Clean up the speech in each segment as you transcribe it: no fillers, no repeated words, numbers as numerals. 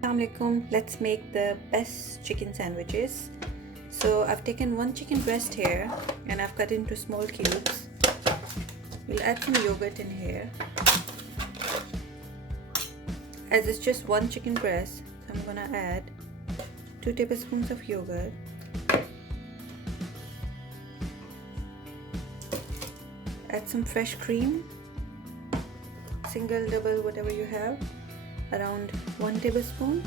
Assalamu alaikum. Let's make the best chicken sandwiches. So I've taken one chicken breast here and I've cut into small cubes. We'll add some yogurt in here. As it's just one chicken breast, so I'm gonna add 2 tablespoons of yogurt. Add some fresh cream, single, double, whatever you have, around 1 tablespoon.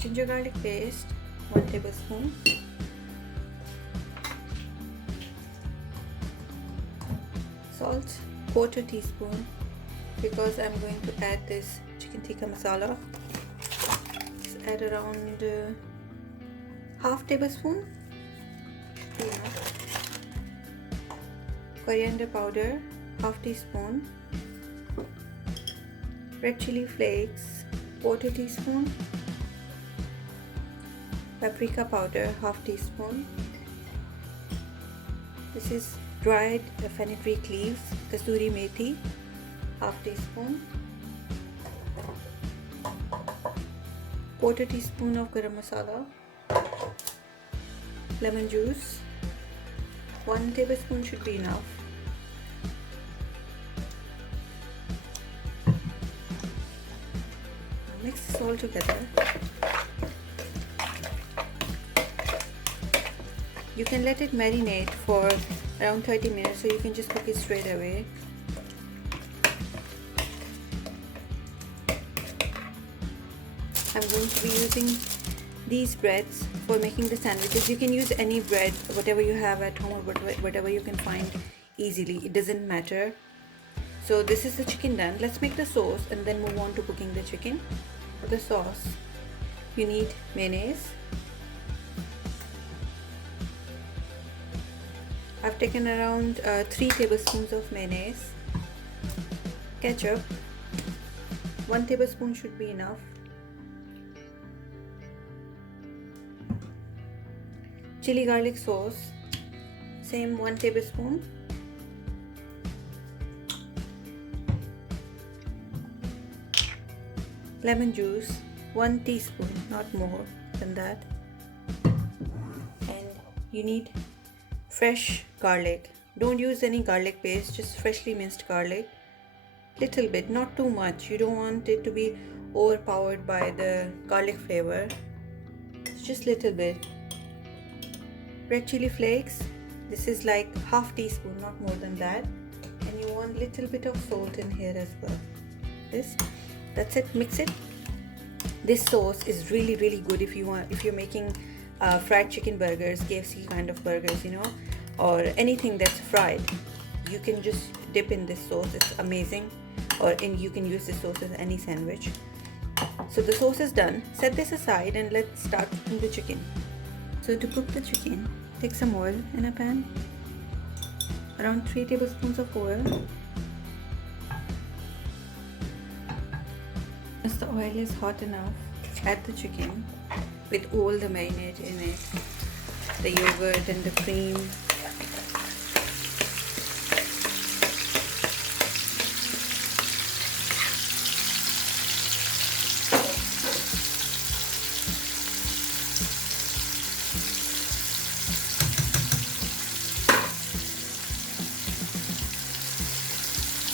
Ginger garlic paste, 1 tablespoon. Salt, 1/4 teaspoon, because I'm going to add this chicken tikka masala. Just add around half tablespoon. Coriander powder, half teaspoon. Red chili flakes, 1/4 teaspoon. Paprika powder, half teaspoon. This is dried fenugreek leaves, kasuri methi, half teaspoon. 1/4 teaspoon of garam masala. Lemon juice, 1 tablespoon should be enough. Mix this all together. You can let it marinate for around 30 minutes, so you can just cook it straight away. I'm going to be using these breads for making the sandwiches. You can use any bread, whatever you have at home or whatever you can find easily. It doesn't matter. So this is the chicken done. Let's make the sauce and then move on to cooking the chicken. For the sauce, you need mayonnaise. I've taken around 3 tablespoons of mayonnaise. Ketchup, 1 tablespoon should be enough. Chili garlic sauce, same 1 tablespoon. Lemon juice, 1 teaspoon, not more than that. And you need fresh garlic. Don't use any garlic paste, just freshly minced garlic. Little bit, not too much. You don't want it to be overpowered by the garlic flavor. It's just little bit. Red chili flakes, this is like half teaspoon, not more than that. And you want little bit of salt in here as well. That's it. Mix it. This sauce is really good if you're making fried chicken burgers, KFC kind of burgers, or anything that's fried. You can just dip in this sauce. It's amazing. You can use this sauce as any sandwich. So the sauce is done. Set this aside and let's start cooking the chicken. So to cook the chicken, take some oil in a pan. Around 3 tablespoons of oil. Once the oil is hot enough, add the chicken with all the marinade in it, the yogurt and the cream.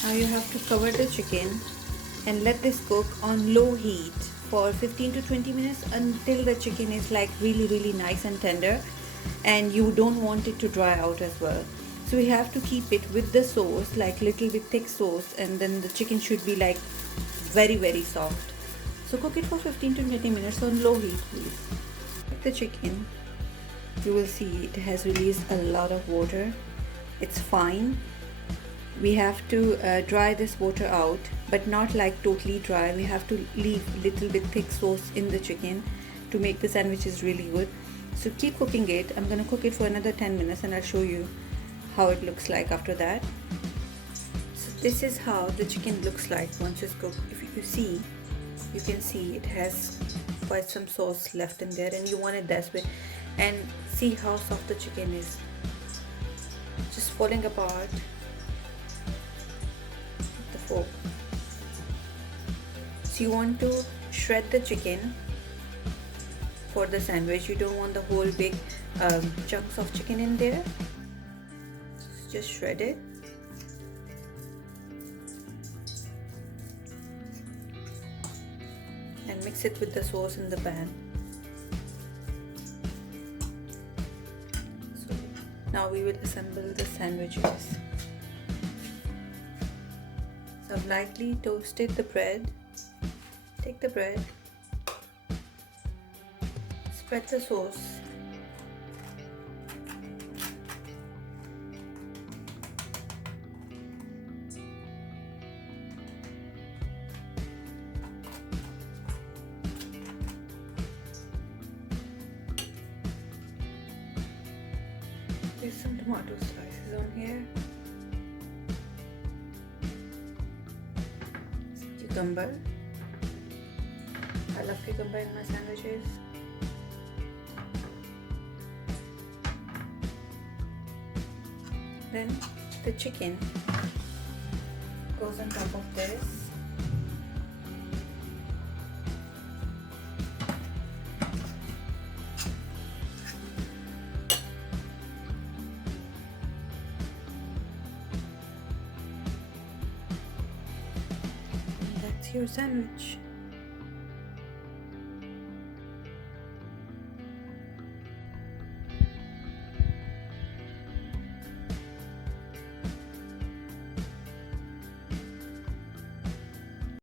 Now you have to cover the chicken and let this cook on low heat for 15 to 20 minutes until the chicken is like really nice and tender, and you don't want it to dry out as well. So we have to keep it with the sauce, like little bit thick sauce, and then the chicken should be like very soft. So cook it for 15 to 20 minutes on low heat, please. The chicken, you will see it has released a lot of water. It's fine. We have to dry this water out, but not like totally dry. We have to leave little bit thick sauce in the chicken to make the sandwiches really good. So keep cooking it. I'm gonna cook it for another 10 minutes and I'll show you how it looks like after that. So this is how the chicken looks like once it's cooked. If you can see it has quite some sauce left in there, and you want it that way. And see how soft the chicken is, just falling apart. fork. So you want to shred the chicken for the sandwich. You don't want the whole big chunks of chicken in there. Just shred it. And mix it with the sauce in the pan. So now we will assemble the sandwiches. So I've lightly toasted the bread. Take the bread, spread the sauce, there's some tomato slices on here, cucumber. I love cucumber in my sandwiches. Then the chicken goes on top of this. And that's your sandwich.